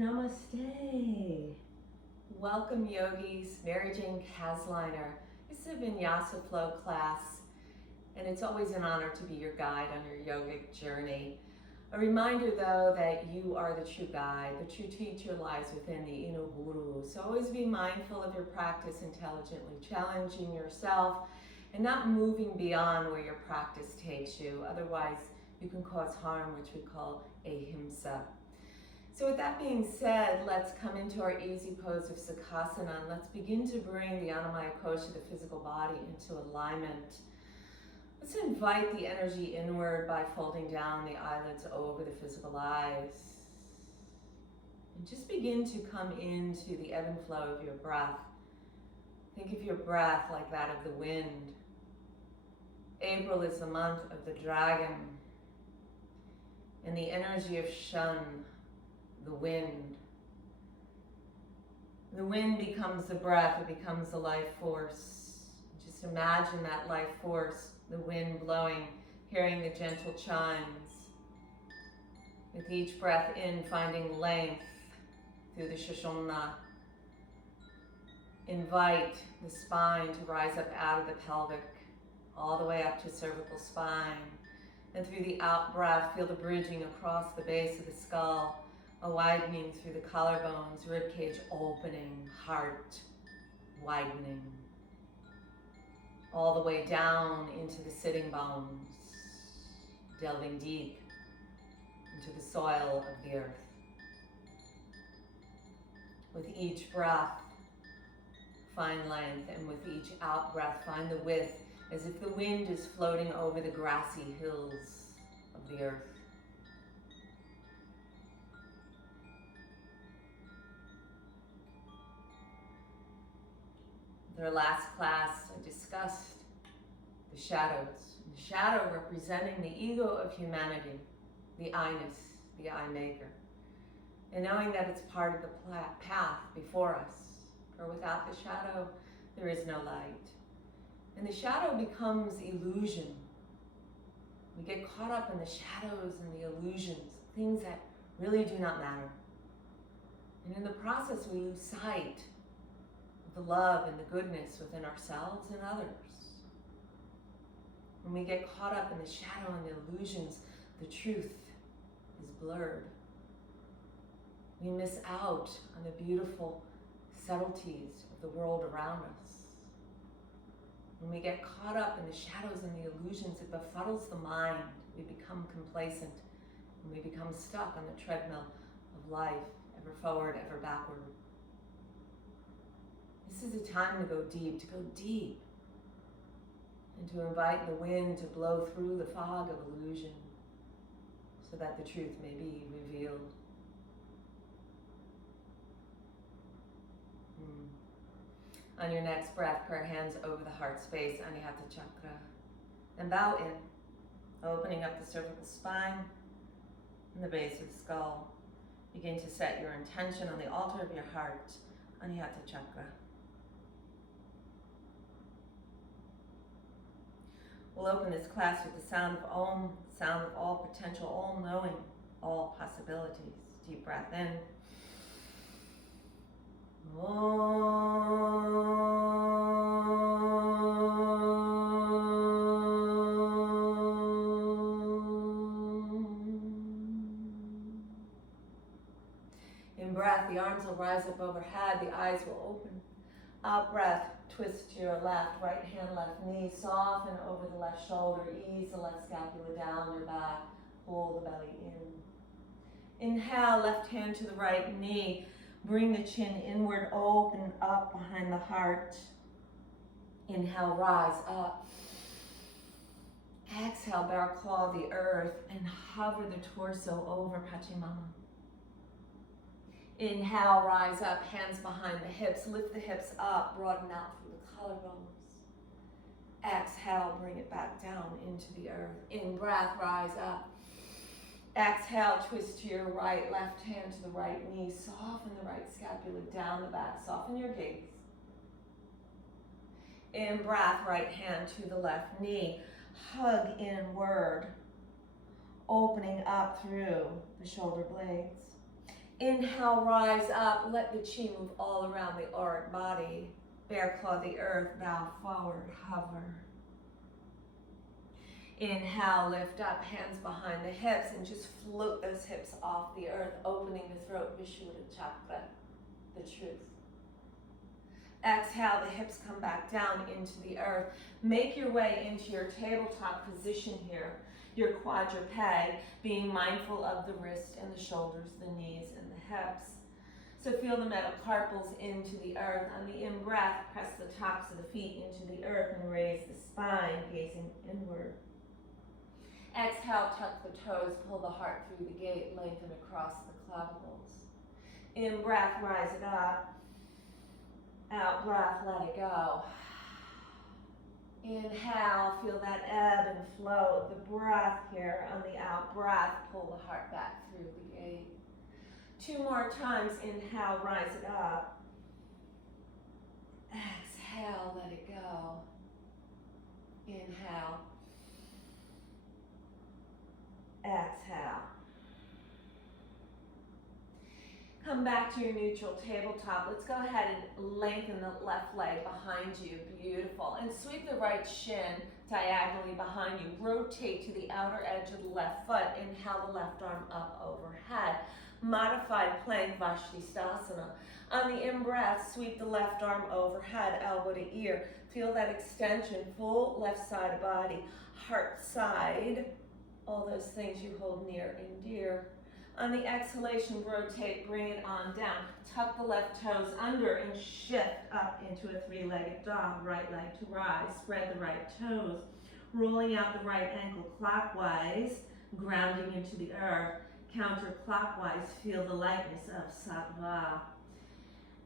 Namaste. Welcome, yogis. MJ Kasliner. This is a vinyasa flow class, and it's always an honor to be your guide on your yogic journey. A reminder, though, that you are the true guide. The true teacher lies within the inner guru. So always be mindful of your practice, intelligently challenging yourself and not moving beyond where your practice takes you. Otherwise, you can cause harm, which we call ahimsa. So with that being said, let's come into our easy pose of Sukhasana, and let's begin to bring the Annamaya Kosha, the physical body, into alignment. Let's invite the energy inward by folding down the eyelids over the physical eyes. And just begin to come into the ebb and flow of your breath. Think of your breath like that of the wind. April is the month of the dragon, and the energy of Shun, the wind. The wind becomes the breath, it becomes the life force. Just imagine that life force, the wind blowing, hearing the gentle chimes. With each breath in, finding length through the Shoshana. Invite the spine to rise up out of the pelvic, all the way up to cervical spine. And through the out breath, feel the bridging across the base of the skull, a widening through the collarbones, ribcage opening, heart widening. All the way down into the sitting bones, delving deep into the soil of the earth. With each breath, find length, and with each out breath, find the width, as if the wind is floating over the grassy hills of the earth. In our last class, I discussed the shadows. The shadow representing the ego of humanity, the I-ness, the I-maker. And knowing that it's part of the path before us. For without the shadow, there is no light. And the shadow becomes illusion. We get caught up in the shadows and the illusions, things that really do not matter. And in the process, we lose sight the love and the goodness within ourselves and others. When we get caught up in the shadow and the illusions, the truth is blurred. We miss out on the beautiful subtleties of the world around us. When we get caught up in the shadows and the illusions, it befuddles the mind. We become complacent, and we become stuck on the treadmill of life, ever forward, ever backward. This is a time to go deep, and to invite the wind to blow through the fog of illusion so that the truth may be revealed. On your next breath, prayer hands over the heart space, Anahata Chakra. Then bow in, opening up the cervical spine and the base of the skull. Begin to set your intention on the altar of your heart, Anahata Chakra. We'll open this class with the sound of Om, sound of all potential, all knowing, all possibilities. Deep breath in. Om. In breath, the arms will rise up overhead, the eyes will open. Out breath, twist to your left, right hand, left knee, soften over the left shoulder, ease the left scapula down your back, pull the belly in. Inhale, left hand to the right knee, bring the chin inward, open up behind the heart. Inhale, rise up. Exhale, bear claw the earth and hover the torso over Pachimama. Inhale, rise up, hands behind the hips, lift the hips up, broaden out through the collarbones. Exhale, bring it back down into the earth. In breath, rise up. Exhale, twist to your right, left hand to the right knee, soften the right scapula down the back, soften your gaze. In breath, right hand to the left knee, hug inward, opening up through the shoulder blades. Inhale, rise up. Let the chi move all around the auric body. Bear claw the earth, bow forward, hover. Inhale, lift up, hands behind the hips, and just float those hips off the earth, opening the throat, Vishuddha chakra, the truth. Exhale, the hips come back down into the earth. Make your way into your tabletop position here, your quadruped, being mindful of the wrist and the shoulders, the knees and the hips. So feel the metacarpals into the earth. On the in-breath, press the tops of the feet into the earth and raise the spine, gazing inward. Exhale, tuck the toes, pull the heart through the gate, lengthen across the clavicles. In-breath, rise it up. Out breath, let it go. Inhale, feel that ebb and flow of the breath here. On the out breath, pull the heart back through the gate. 2 more times. Inhale, rise it up. Exhale, let it go. Inhale. Exhale. Come back to your neutral tabletop. Let's go ahead and lengthen the left leg behind you. Beautiful. And sweep the right shin diagonally behind you. Rotate to the outer edge of the left foot. Inhale the left arm up overhead. Modified plank Vashisthasana. On the in-breath, sweep the left arm overhead, elbow to ear. Feel that extension, full left side of body, heart side, all those things you hold near and dear. On the exhalation, rotate, bring it on down. Tuck the left toes under and shift up into a 3-legged dog. Right leg to rise, spread the right toes. Rolling out the right ankle clockwise, grounding into the earth. Counterclockwise, feel the lightness of Sattva.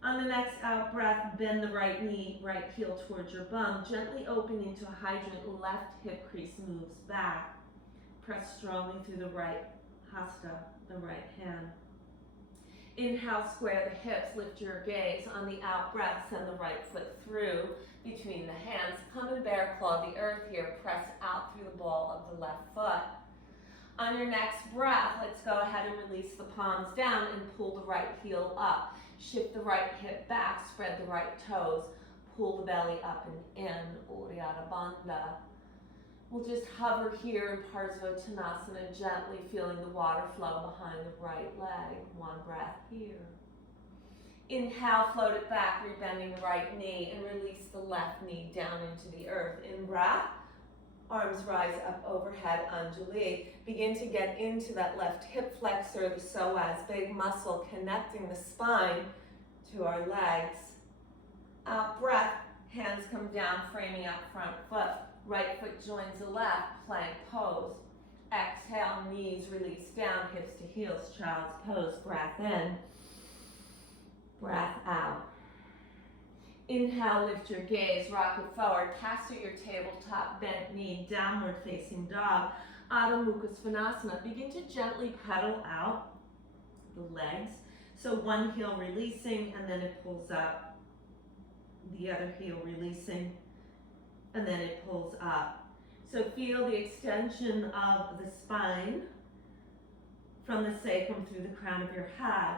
On the next out breath, bend the right knee, right heel towards your bum. Gently open into a hydrant, left hip crease moves back. Press strongly through the right hasta, the right hand. Inhale, square the hips, lift your gaze. On the out breath, send the right foot through between the hands. Come and bear claw the earth here. Press out through the ball of the left foot. On your next breath, let's go ahead and release the palms down and pull the right heel up. Shift the right hip back, spread the right toes. Pull the belly up and in, Uddiyana Bandha. We'll just hover here in Parsvottanasana, gently feeling the water flow behind the right leg. 1 breath here. Inhale, float it back, rebending the right knee, and release the left knee down into the earth. In breath, arms rise up overhead, Anjali. Begin to get into that left hip flexor, the psoas, big muscle connecting the spine to our legs. Out breath, hands come down, framing up front foot. Right foot joins the left, plank pose. Exhale, knees release down, hips to heels, child's pose. Breath in, breath out. Inhale, lift your gaze, rock it forward, cast at your tabletop, bent knee, downward facing dog, Adho Mukha Svanasana. Begin to gently pedal out the legs. So one heel releasing, and then it pulls up. The other heel releasing, and then it pulls up. So feel the extension of the spine from the sacrum through the crown of your head.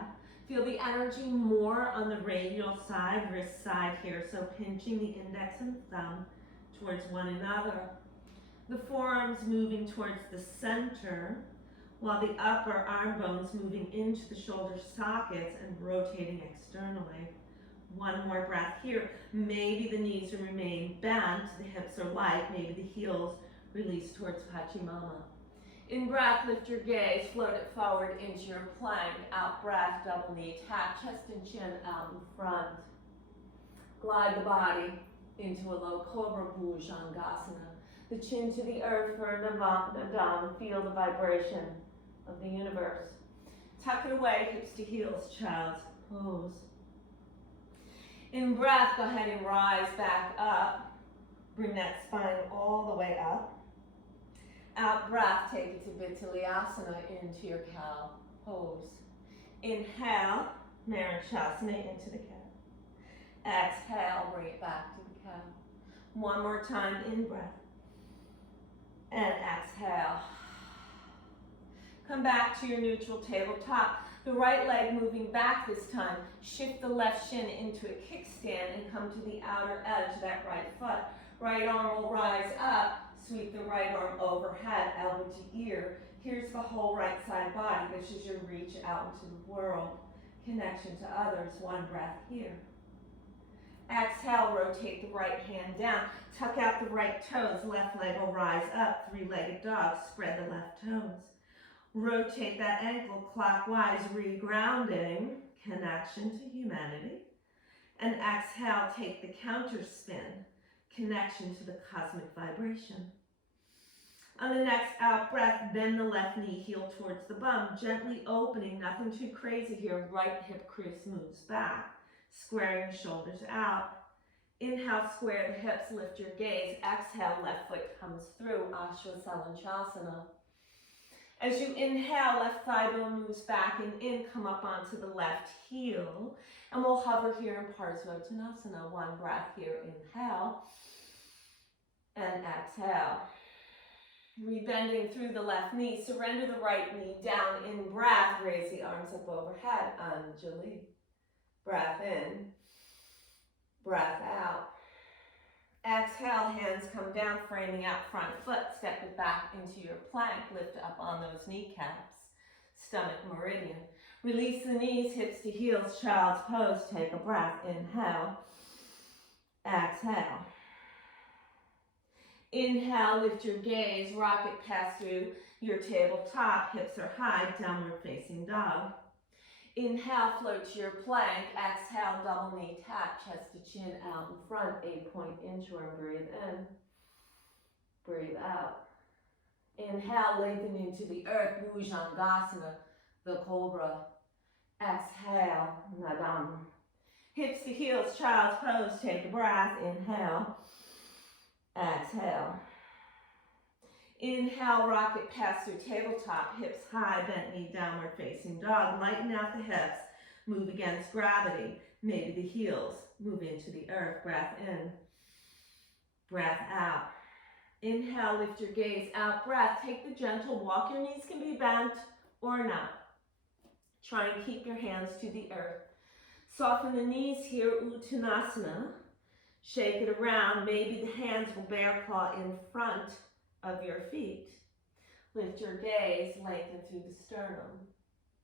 Feel the energy more on the radial side, wrist side here. So pinching the index and thumb towards one another. The forearms moving towards the center, while the upper arm bones moving into the shoulder sockets and rotating externally. 1 more breath here. Maybe the knees remain bent, the hips are light, maybe the heels release towards Pachimama. In breath, lift your gaze, float it forward into your plank. Out breath, double knee tap, chest and chin out in front. Glide the body into a low cobra, Bhujangasana. The chin to the earth for Nadam. Feel the vibration of the universe. Tuck it away, hips to heels, child's pose. In breath, go ahead and rise back up. Bring that spine all the way up. Out breath, take it to Vitaliasana into your cow pose. Inhale, Marachasana into the cow. Exhale, bring it back to the cow. 1 more time, in breath. And exhale. Come back to your neutral tabletop. The right leg moving back this time. Shift the left shin into a kickstand and come to the outer edge of that right foot. Right arm will rise up. Sweep the right arm overhead, elbow to ear. Here's the whole right side body. This is your reach out into the world. Connection to others. One breath here. Exhale, rotate the right hand down. Tuck out the right toes. Left leg will rise up. Three-legged dog. Spread the left toes. Rotate that ankle clockwise, regrounding. Connection to humanity. And exhale, take the counter spin. Connection to the cosmic vibration. On the next out breath, bend the left knee, heel towards the bum, gently opening, nothing too crazy here. Right hip crease moves back, squaring the shoulders out. Inhale, square the hips, lift your gaze. Exhale, left foot comes through, Ashwasalanchasana. As you inhale, left thigh bone moves back and in, come up onto the left heel. And we'll hover here in Parsvottanasana. One breath here, inhale and exhale. Rebending through the left knee, surrender the right knee down in breath, raise the arms up overhead, Anjali. Breath in, breath out. Exhale, hands come down, framing out front foot, step it back into your plank, lift up on those kneecaps, stomach meridian. Release the knees, hips to heels, child's pose, take a breath, inhale, exhale. Inhale, lift your gaze, rocket pass through your tabletop, hips are high, downward facing dog. Inhale, float to your plank. Exhale, double knee tap, chest to chin out in front, 8-point inchworm. Breathe in, breathe out. Inhale, lengthen into the earth, Bhujangasana, the cobra. Exhale, Nadam. Hips to heels, child's pose, take a breath. Inhale, exhale. Inhale, rocket pass through tabletop, hips high, bent knee, downward facing dog. Lighten out the hips, move against gravity. Maybe the heels move into the earth. Breath in, breath out. Inhale, lift your gaze, out breath. Take the gentle walk. Your knees can be bent or not. Try and keep your hands to the earth. Soften the knees here, Uttanasana. Shake it around. Maybe the hands will bear claw in front of your feet. Lift your gaze, lengthen through the sternum.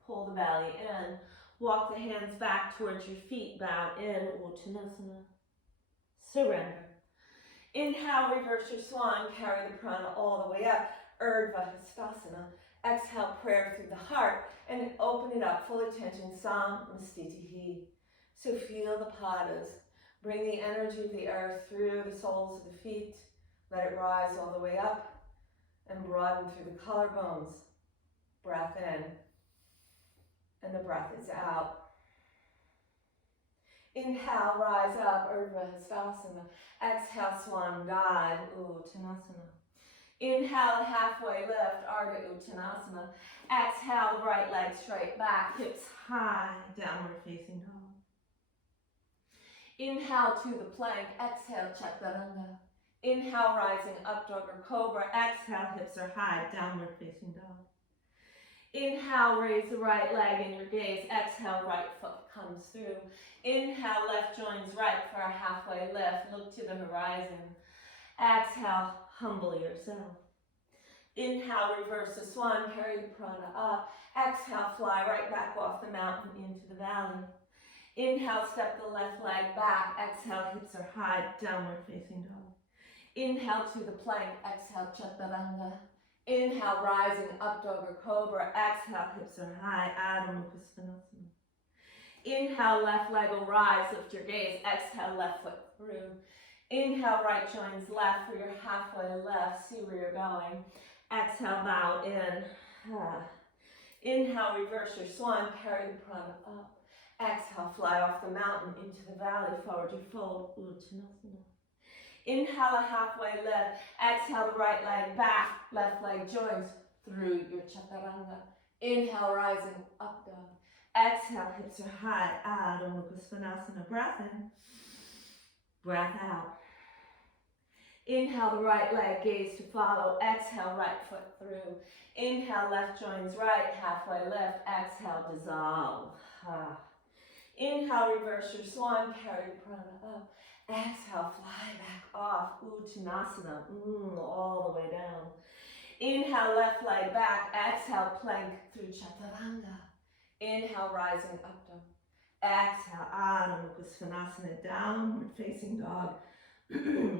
Pull the belly in. Walk the hands back towards your feet. Bow in, Uttanasana. Surrender. Inhale, reverse your swan. Carry the prana all the way up. Urdhva Hastasana. Exhale, prayer through the heart. And open it up. Full attention. Samastitihi. So feel the padas. Bring the energy of the earth through the soles of the feet. Let it rise all the way up and broaden through the collarbones. Breath in, and the breath is out. Inhale, rise up, Urdhva Hastasana. Exhale, Swan Dive, Uttanasana. Inhale, halfway lift, Ardha Uttanasana. Exhale, the right leg straight back, hips high, downward facing dog. Inhale to the plank, exhale, Chaturanga. Inhale, rising up, dog or cobra. Exhale, hips are high, downward facing dog. Inhale, raise the right leg in your gaze. Exhale, right foot comes through. Inhale, left joins right for a halfway lift. Look to the horizon. Exhale, humble yourself. Inhale, reverse the swan, carry the prana up. Exhale, fly right back off the mountain into the valley. Inhale, step the left leg back. Exhale, hips are high, downward facing dog. Inhale to the plank, exhale, Chaturanga. Inhale, rising up, dog or cobra. Exhale, hips are high, Adho Mukha Svanasana. Inhale, left leg will rise, lift your gaze. Exhale, left foot through. Inhale, right joins left for your halfway lift. See where you're going. Exhale, bow in. Inhale, reverse your swan, carry the prana up. Exhale, fly off the mountain into the valley, forward you fold, Uttanasana. Inhale, a halfway lift. Exhale, the right leg back, left leg joins through your Chaturanga. Inhale, rising up dog. Exhale, hips are high, Adho Mukha Svanasana. Breath in, breath out. Inhale the right leg, gaze to follow. Exhale, right foot through. Inhale, left joins right, halfway lift. Exhale, dissolve. Inhale, reverse your swan, carry the prana up. Exhale, fly back off. Uttanasana, all the way down. Inhale, left leg back. Exhale, plank through chaturanga. Inhale, rising up dog. Exhale, Adho Mukha Svanasana, downward facing dog.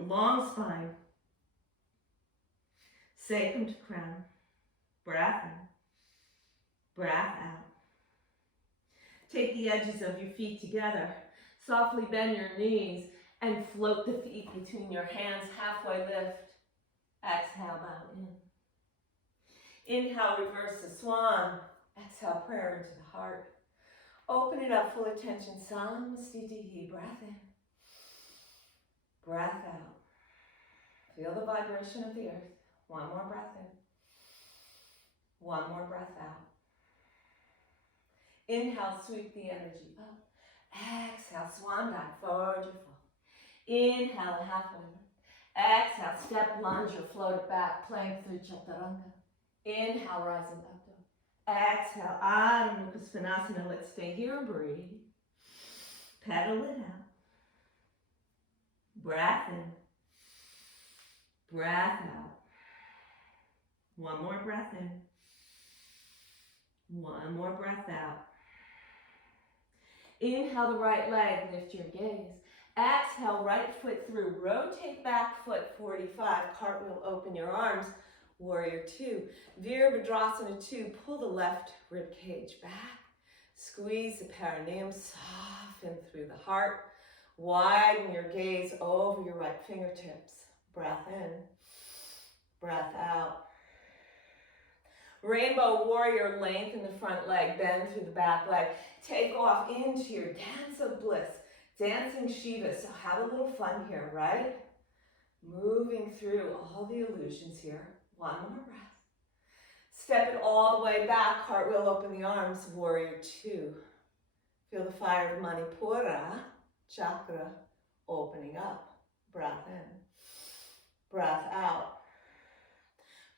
Long spine. Sacrum to crown. Breath in. Breath out. Take the edges of your feet together. Softly bend your knees and float the feet between your hands. Halfway lift. Exhale, bow in. Inhale, reverse the swan. Exhale, prayer into the heart. Open it up, full attention. Samastitihi. Breath in. Breath out. Feel the vibration of the earth. One more breath in. One more breath out. Inhale, sweep the energy up. Exhale, swan dive, forward you fall. Inhale, halfway lift. Exhale, step lunge or float it back, plank through chaturanga. Inhale, rising up dog. Exhale, Adho Mukha Svanasana. Let's stay here and breathe. Pedal it out. Breath in. Breath out. One more breath in. One more breath out. Inhale the right leg, lift your gaze. Exhale, right foot through. Rotate back foot 45. Cartwheel, open your arms. Warrior 2. Virabhadrasana 2. Pull the left rib cage back. Squeeze the perineum. Soften through the heart. Widen your gaze over your right fingertips. Breath in. Breath out. Rainbow warrior, lengthen the front leg, bend through the back leg. Take off into your dance of bliss, dancing Shiva. So have a little fun here, right? Moving through all the illusions here. One more breath. Step it all the way back, cartwheel, open the arms, warrior 2. Feel the fire of Manipura chakra opening up. Breath in. Breath out.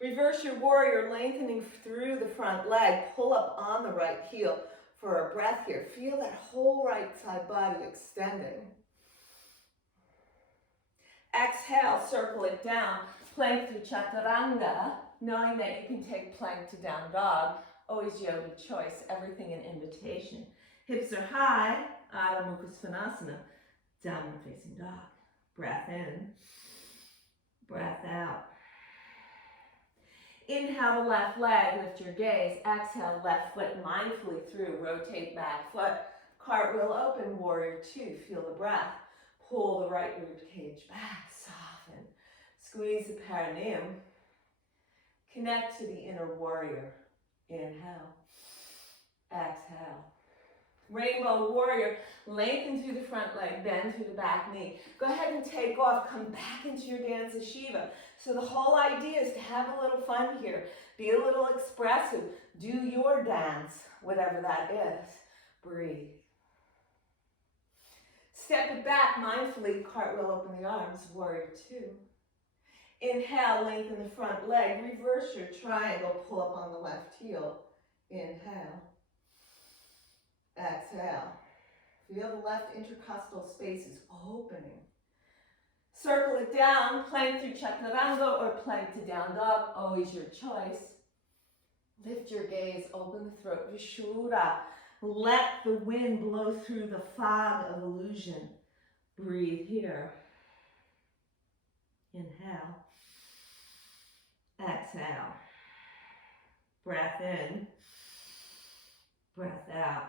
Reverse your warrior, lengthening through the front leg. Pull up on the right heel for a breath here. Feel that whole right side body extending. Exhale, circle it down. Plank through chaturanga, knowing that you can take plank to down dog. Always yoga choice, everything an invitation. Hips are high, Adho Mukha Svanasana, downward facing dog. Breath in, breath out. Inhale the left leg, lift your gaze. Exhale, left foot mindfully through, rotate back foot. Cartwheel open, warrior 2, feel the breath. Pull the right rib cage back, soften. Squeeze the perineum. Connect to the inner warrior. Inhale, exhale. Rainbow warrior, lengthen through the front leg, bend through the back knee. Go ahead and take off, come back into your dance of Shiva. So the whole idea is to have a little fun here. Be a little expressive. Do your dance, whatever that is. Breathe. Step it back mindfully, cartwheel, open the arms, warrior 2. Inhale, lengthen the front leg, reverse your triangle, pull up on the left heel. Inhale. Exhale. Feel the left intercostal spaces opening. Circle it down, plank through chaturanga or plank to down dog, always your choice. Lift your gaze, open the throat, Vishuddha. Let the wind blow through the fog of illusion. Breathe here. Inhale. Exhale. Breath in. Breath out.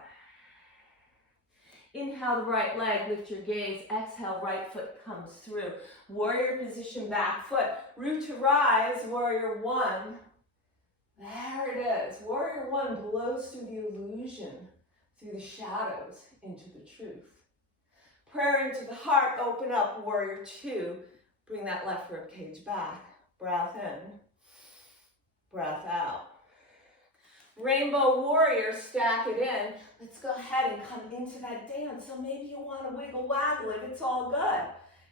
Inhale the right leg, lift your gaze. Exhale, right foot comes through. Warrior position, back foot. Root to rise, warrior 1. There it is. Warrior 1 blows through the illusion, through the shadows, into the truth. Prayer into the heart, open up, warrior 2. Bring that left rib cage back. Breath in, breath out. Rainbow warrior, stack it in. Let's go ahead and come into that dance. So maybe you want to wiggle waggle it. It's all good.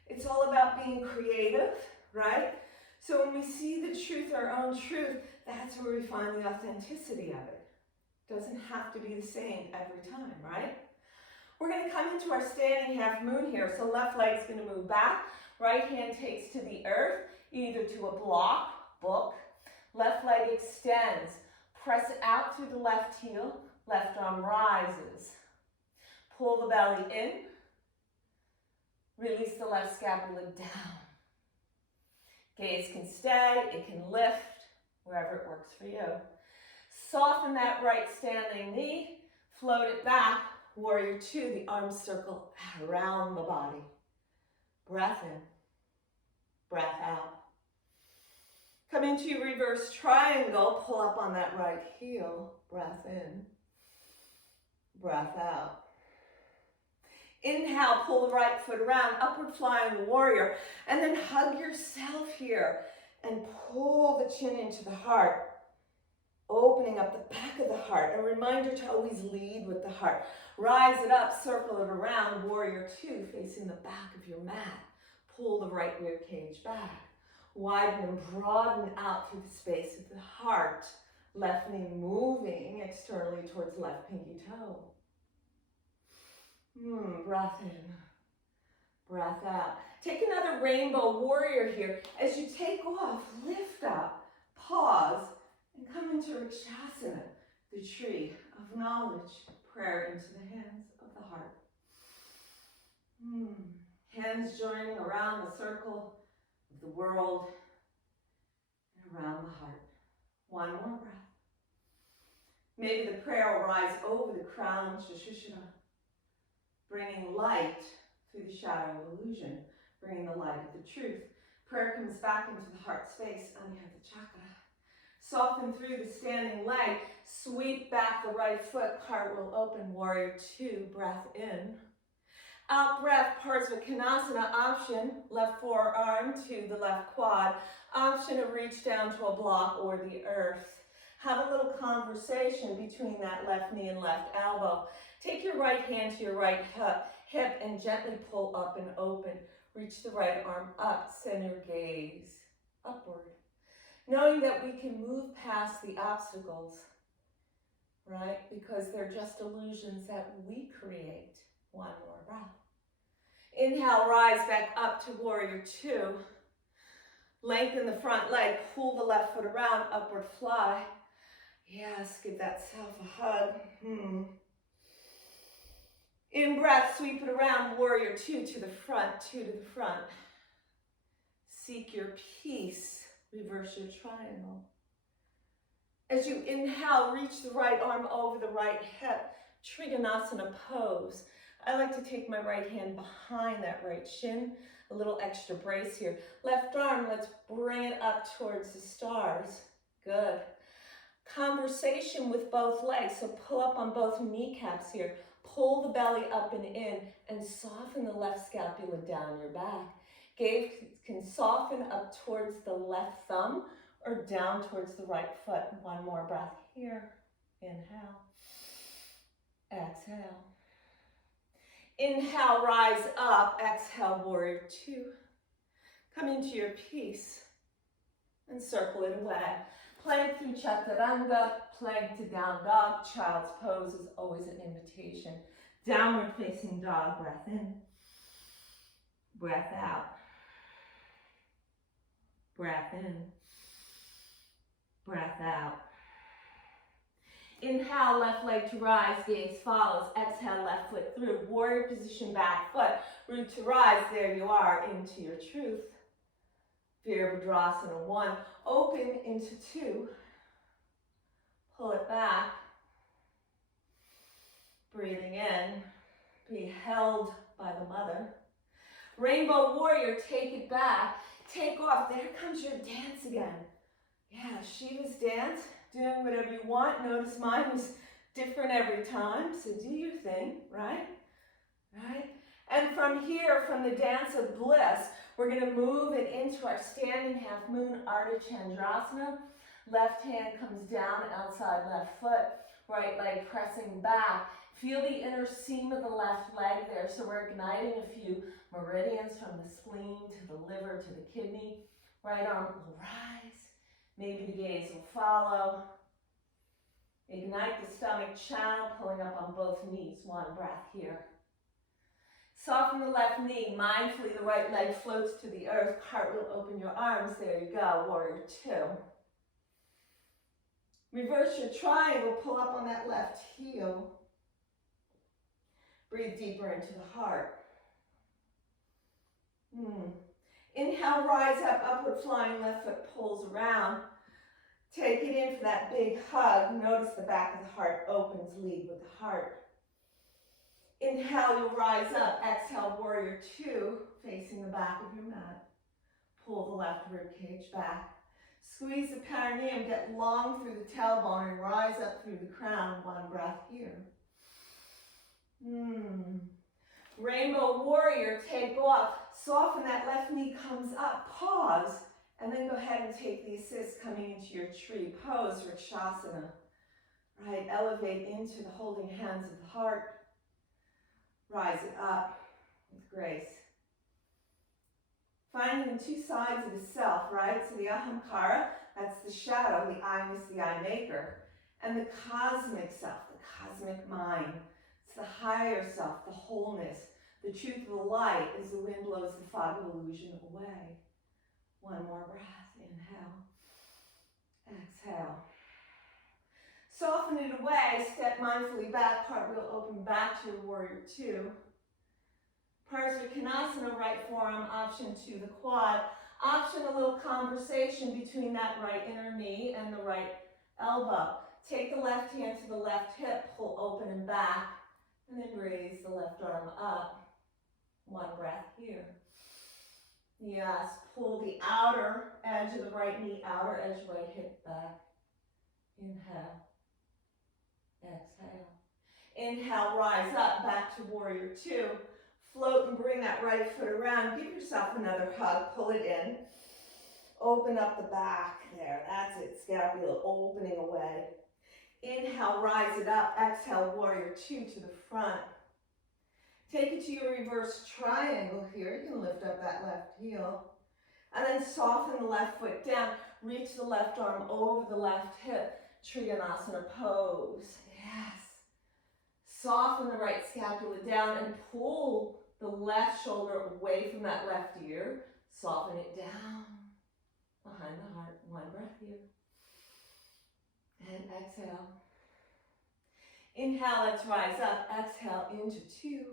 It's all about being creative, right? So when we see the truth, our own truth, that's where we find the authenticity of it. Doesn't have to be the same every time, right? We're going to come into our standing half moon here. So left leg's going to move back. Right hand takes to the earth, either to a block, book. Left leg extends. Press it out through the left heel. Left arm rises. Pull the belly in. Release the left scapula down. Gaze can stay, it can lift, wherever it works for you. Soften that right standing knee. Float it back. Warrior two, the arms circle around the body. Breath in, breath out. Come into your reverse triangle, pull up on that right heel, breath in, breath out. Inhale, pull the right foot around, upward flying warrior, and then hug yourself here and pull the chin into the heart, opening up the back of the heart. A reminder to always lead with the heart. Rise it up, circle it around, warrior two, facing the back of your mat. Pull the right rib cage back. Widen and broaden out through the space of the heart. Left knee moving externally towards left pinky toe. Breath in, breath out. Take another rainbow warrior here. As you take off, lift up, pause, and come into Rakshasana, the tree of knowledge. Prayer into the hands of the heart. Hands joining around the circle of the world and around the heart. One more breath. Maybe the prayer will rise over the crown, Shashushana, bringing light through the shadow of illusion, bringing the light of the truth. Prayer comes back into the heart space, Anahata Chakra. Soften through the standing leg, sweep back the right foot, cartwheel open, warrior two, breath in. Out breath, Parsvakonasana option, left forearm to the left quad. Option to reach down to a block or the earth. Have a little conversation between that left knee and left elbow. Take your right hand to your right hip and gently pull up and open. Reach the right arm up, send your gaze upward. Knowing that we can move past the obstacles, right? Because they're just illusions that we create. One more breath. Inhale, rise back up to warrior two. Lengthen the front leg, pull the left foot around, upward fly. Yes, give that self a hug. In breath, sweep it around, warrior two to the front, two to the front. Seek your peace. Reverse your triangle. As you inhale, reach the right arm over the right hip. Trikonasana pose. I like to take my right hand behind that right shin. A little extra brace here. Left arm, let's bring it up towards the stars. Good. Conversation with both legs. So pull up on both kneecaps here. Pull the belly up and in and soften the left scapula down your back. Gaze can soften up towards the left thumb or down towards the right foot. One more breath here. Inhale. Exhale. Inhale, rise up. Exhale, warrior two. Come into your peace and circle it away. Plank through chaturanga, plank to down dog. Child's pose is always an invitation. Downward facing dog, breath in. Breath out. Breath in, breath out. Inhale, left leg to rise, gaze follows. Exhale, left foot through. Warrior position, back foot. Root to rise, there you are, into your truth. Virabhadrasana one. Open into two. Pull it back. Breathing in. Be held by the mother. Rainbow warrior, take it back. Take off. There comes your dance again. Yeah, Shiva's dance, doing whatever you want. Notice mine was different every time, so do your thing, right? Right? And from here, from the dance of bliss, we're going to move it into our standing half moon, Ardha Chandrasana. Left hand comes down, outside left foot. Right leg pressing back. Feel the inner seam of the left leg there. So we're igniting a few meridians from the spleen to the liver to the kidney. Right arm will rise. Maybe the gaze will follow. Ignite the stomach channel, pulling up on both knees. One breath here. Soften the left knee. Mindfully, the right leg floats to the earth. Cartwheel, open your arms. There you go. Warrior two. Reverse your triangle. Pull up on that left heel. Breathe deeper into the heart. Inhale, rise up, upward flying, left foot pulls around. Take it in for that big hug. Notice the back of the heart opens, lead with the heart. Inhale, you'll rise up. Exhale, warrior two, facing the back of your mat. Pull the left rib cage back. Squeeze the perineum, get long through the tailbone and rise up through the crown. One breath here. Rainbow warrior, take off. Soften that left knee, comes up, pause, and then go ahead and take the assist coming into your tree pose, Vrikshasana. Right, elevate into the holding hands of the heart. Rise it up with grace. Finding the two sides of the self, right? So the ahamkara, that's the shadow, the I-ness, the I maker. And the cosmic self, the cosmic mind. It's the higher self, the wholeness. The truth of the light as the wind blows the fog of illusion away. One more breath. Inhale. Exhale. Soften it away. Step mindfully back. Cartwheel open back to your warrior two. Parsvakonasana, right forearm, option to the quad. Option a little conversation between that right inner knee and the right elbow. Take the left hand to the left hip, pull open and back, and then raise the left arm up. One breath here. Yes, pull the outer edge of the right knee, outer edge, right hip back. Inhale. Exhale. Inhale, rise up, back to warrior two. Float and bring that right foot around. Give yourself another hug, pull it in. Open up the back there, that's it, scapula opening away. Inhale, rise it up. Exhale, warrior two to the front. Take it to your reverse triangle here. You can lift up that left heel. And then soften the left foot down. Reach the left arm over the left hip. Trikonasana pose. Yes. Soften the right scapula down and pull the left shoulder away from that left ear. Soften it down behind the heart. One breath here. And exhale. Inhale, let's rise up. Exhale into two.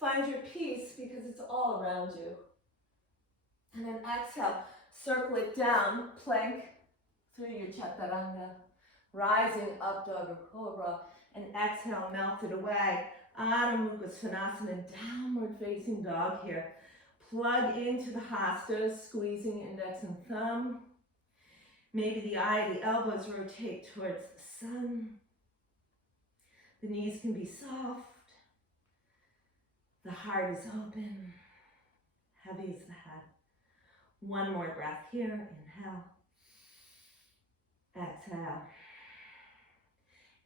Find your peace because it's all around you. And then exhale, circle it down, plank through your chaturanga. Rising up, dog or cobra. And exhale, melt it away. Adho Mukha Svanasana, downward facing dog here. Plug into the hastas, squeezing index and thumb. Maybe the eye, the elbows rotate towards the sun. The knees can be soft. The heart is open. Heavy is the head. One more breath here. Inhale. Exhale.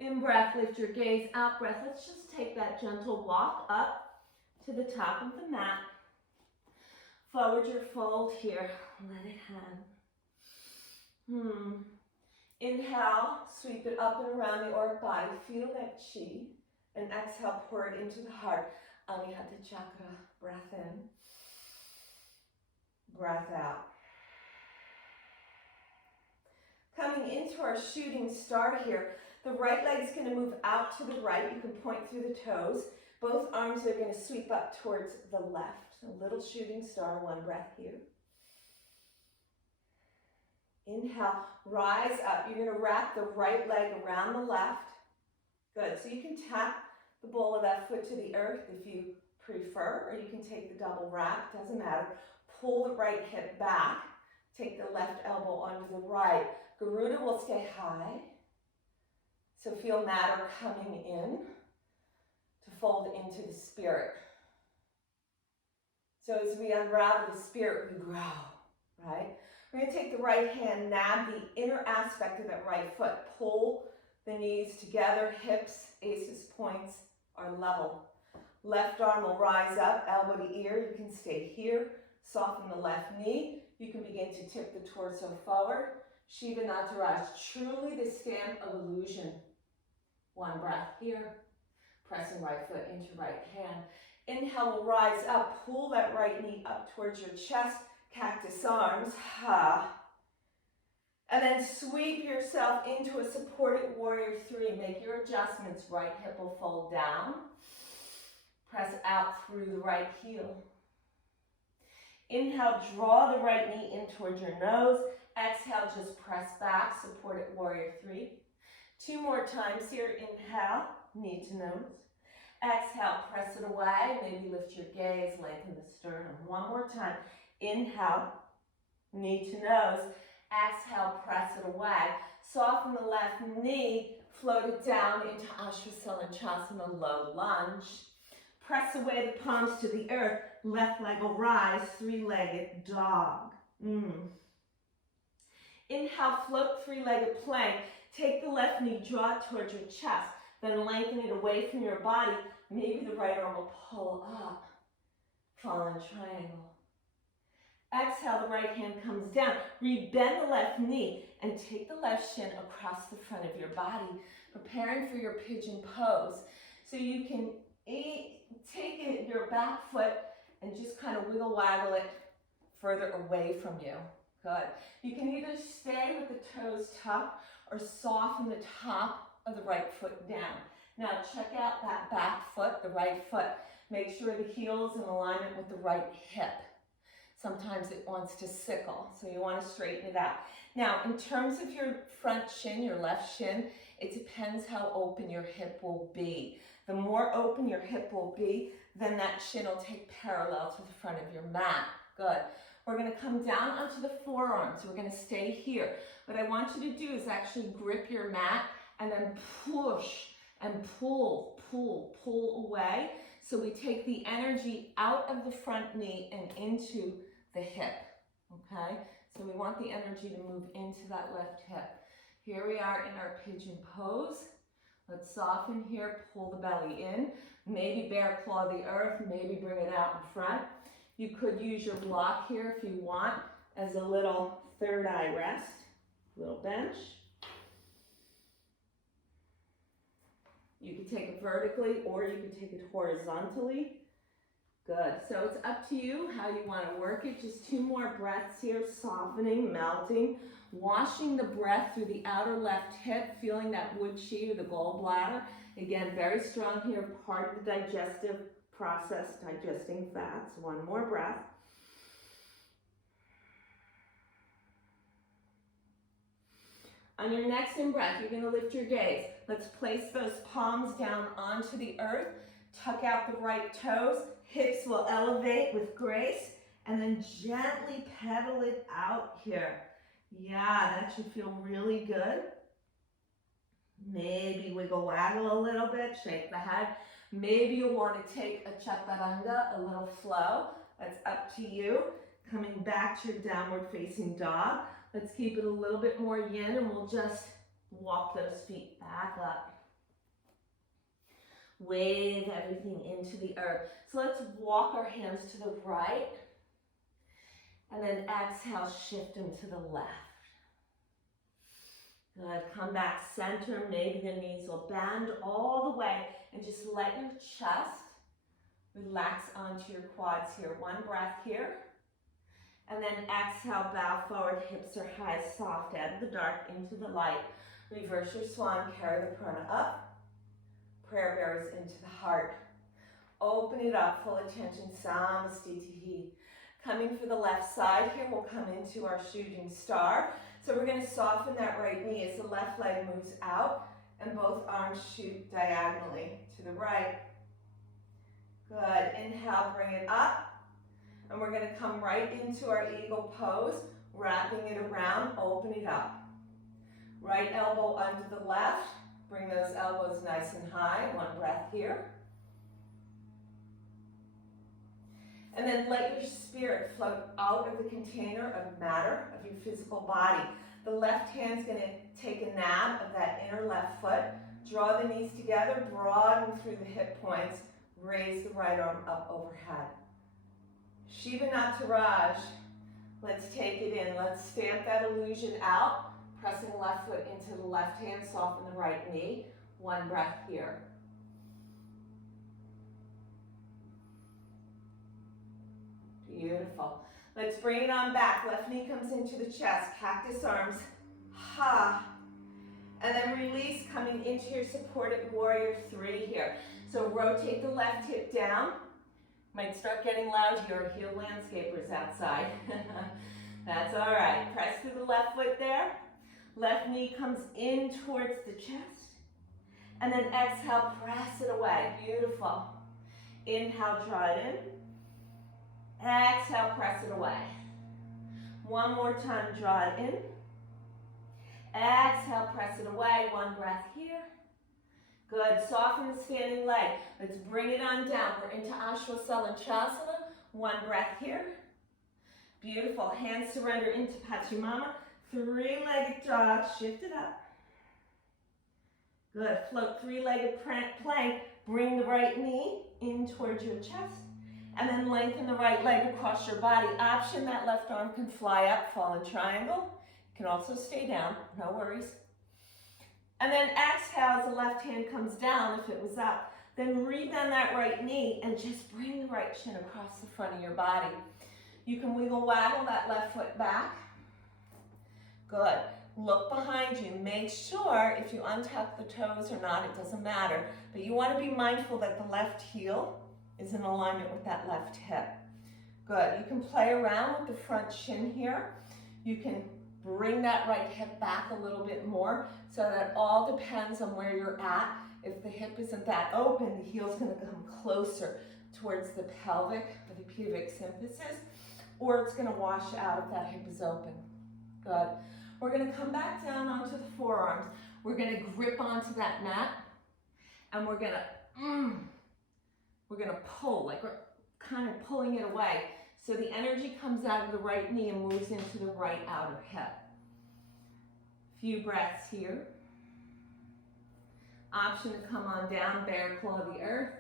In breath, lift your gaze. Out breath, let's just take that gentle walk up to the top of the mat. Forward your fold here. Let it hang. Inhale, sweep it up and around the auric body. Feel that chi. And exhale, pour it into the heart. Anahata chakra. Breath in. Breath out. Coming into our shooting star here. The right leg is going to move out to the right. You can point through the toes. Both arms are going to sweep up towards the left. A little shooting star. One breath here. Inhale, rise up. You're going to wrap the right leg around the left. Good. So you can tap the ball of that foot to the earth if you prefer, or you can take the double wrap. Doesn't matter. Pull the right hip back. Take the left elbow onto the right. Garuda will stay high. So feel matter coming in to fold into the spirit. So as we unravel the spirit, we grow, right? We're going to take the right hand, nab the inner aspect of that right foot. Pull the knees together, hips, aces points are level. Left arm will rise up, elbow to ear. You can stay here. Soften the left knee. You can begin to tip the torso forward. Shiva Nataraj, truly the stamp of illusion. One breath here. Pressing right foot into right hand. Inhale, we'll rise up. Pull that right knee up towards your chest. Cactus arms. Ha. And then sweep yourself into a supported warrior three. Make your adjustments. Right hip will fold down. Press out through the right heel. Inhale, draw the right knee in towards your nose. Exhale, just press back, supported warrior three. 2 more times here. Inhale, knee to nose. Exhale, press it away. Maybe lift your gaze, lengthen the sternum. 1 more time. Inhale, knee to nose. Exhale, press it away. Soften the left knee, float it down into Ashwasalanchasana, low lunge. Press away the palms to the earth. Left leg will rise, 3-legged dog. Inhale, float 3-legged plank. Take the left knee, draw it towards your chest. Then lengthen it away from your body. Maybe the right arm will pull up. Fallen triangle. Exhale, the right hand comes down. Rebend the left knee and take the left shin across the front of your body, preparing for your pigeon pose. So you can take your back foot and just kind of wiggle waggle it further away from you. Good. You can either stay with the toes tucked or soften the top of the right foot down. Now check out that back foot, the right foot. Make sure the heel is in alignment with the right hip. Sometimes it wants to sickle, so you want to straighten it out. Now, in terms of your front shin, your left shin, it depends how open your hip will be. The more open your hip will be, then that shin will take parallel to the front of your mat. Good. We're going to come down onto the forearms. We're going to stay here. What I want you to do is actually grip your mat and then push and pull away. So we take the energy out of the front knee and into the hip, okay? So we want the energy to move into that left hip. Here we are in our pigeon pose. Let's soften here, pull the belly in. Maybe bear claw the earth, maybe bring it out in front. You could use your block here if you want as a little third eye rest, little bench. You could take it vertically or you could take it horizontally. Good. So it's up to you how you want to work it. Just 2 more breaths here, softening, melting, washing the breath through the outer left hip, feeling that wood chi or the gallbladder. Again, very strong here, part of the digestive process, digesting fats. 1 more breath. On your next in-breath, you're going to lift your gaze. Let's place those palms down onto the earth. Tuck out the right toes. Hips will elevate with grace. And then gently pedal it out here. Yeah, that should feel really good. Maybe wiggle waggle a little bit. Shake the head. Maybe you want to take a chaturanga, a little flow. That's up to you. Coming back to your downward facing dog. Let's keep it a little bit more yin and we'll just walk those feet back up. Wave everything into the earth. So let's walk our hands to the right. And then exhale, shift them to the left. Good. Come back center. Maybe the knees will bend all the way. And just let your chest relax onto your quads here. 1 breath here. And then exhale, bow forward, hips are high, soft, out of the dark, into the light. Reverse your swan, carry the prana up. Prayer bears into the heart. Open it up, full attention, samastitihi. Coming for the left side here, we'll come into our shooting star. So we're going to soften that right knee as the left leg moves out and both arms shoot diagonally to the right. Good. Inhale, bring it up. And we're going to come right into our eagle pose, wrapping it around, open it up. Right elbow under the left. Bring those elbows nice and high. 1 breath here. And then let your spirit float out of the container of matter of your physical body. The left hand's going to take a nab of that inner left foot. Draw the knees together, broaden through the hip points. Raise the right arm up overhead. Shiva Nataraj. Let's take it in. Let's stamp that illusion out. Pressing left foot into the left hand, soften the right knee. One breath here. Beautiful. Let's bring it on back. Left knee comes into the chest. Cactus arms. Ha. And then release, coming into your supported warrior 3 here. So rotate the left hip down. Might start getting loud here, heel landscapers outside. That's all right. Press through the left foot there. Left knee comes in towards the chest. And then exhale, press it away. Beautiful. Inhale, draw it in. Exhale, press it away. One more time, draw it in. Exhale, press it away. One breath here. Good. Soften the standing leg. Let's bring it on down. We're into Ashwasandhasana. One breath here. Beautiful. Hands surrender into Pachamama. Three-legged dog. Shift it up. Good. Float three-legged plank. Bring the right knee in towards your chest. And then lengthen the right leg across your body. Option, that left arm can fly up, fall in triangle. It can also stay down, no worries. And then exhale as the left hand comes down if it was up. Then rebend that right knee and just bring the right shin across the front of your body. You can wiggle waggle that left foot back. Good. Look behind you. Make sure if you untuck the toes or not, it doesn't matter. But you want to be mindful that the left heel is in alignment with that left hip. Good. You can play around with the front shin here. You can bring that right hip back a little bit more, so that all depends on where you're at. If the hip isn't that open, the heel's going to come closer towards the pelvic or the pubic symphysis, or it's going to wash out if that hip is open. Good. We're going to come back down onto the forearms. We're going to grip onto that mat, and we're going to pull, like we're kind of pulling it away. So the energy comes out of the right knee and moves into the right outer hip. Few breaths here. Option to come on down, bear claw the earth.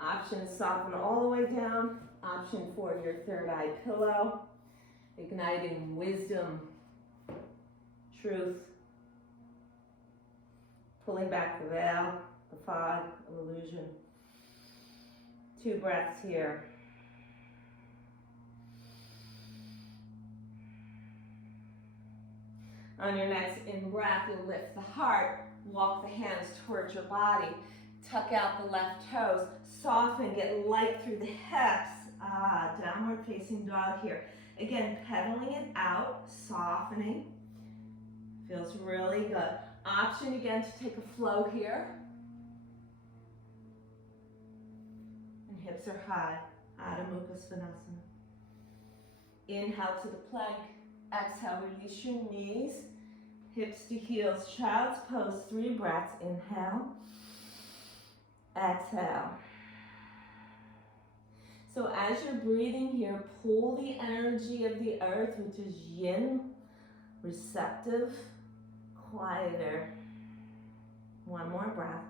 Option to soften all the way down. Option for your third eye pillow. Igniting wisdom, truth. Pulling back the veil, the fog of illusion. 2 breaths here. On your next in-breath, you'll lift the heart, walk the hands towards your body, tuck out the left toes, soften, get light through the hips. Downward facing dog here. Again, pedaling it out, softening. Feels really good. Option again to take a flow here. And hips are high, Adho Mukha Svanasana. Inhale to the plank. Exhale, release your knees, hips to heels, child's pose, 3 breaths. Inhale, exhale. So as you're breathing here, pull the energy of the earth, which is yin, receptive, quieter. One more breath.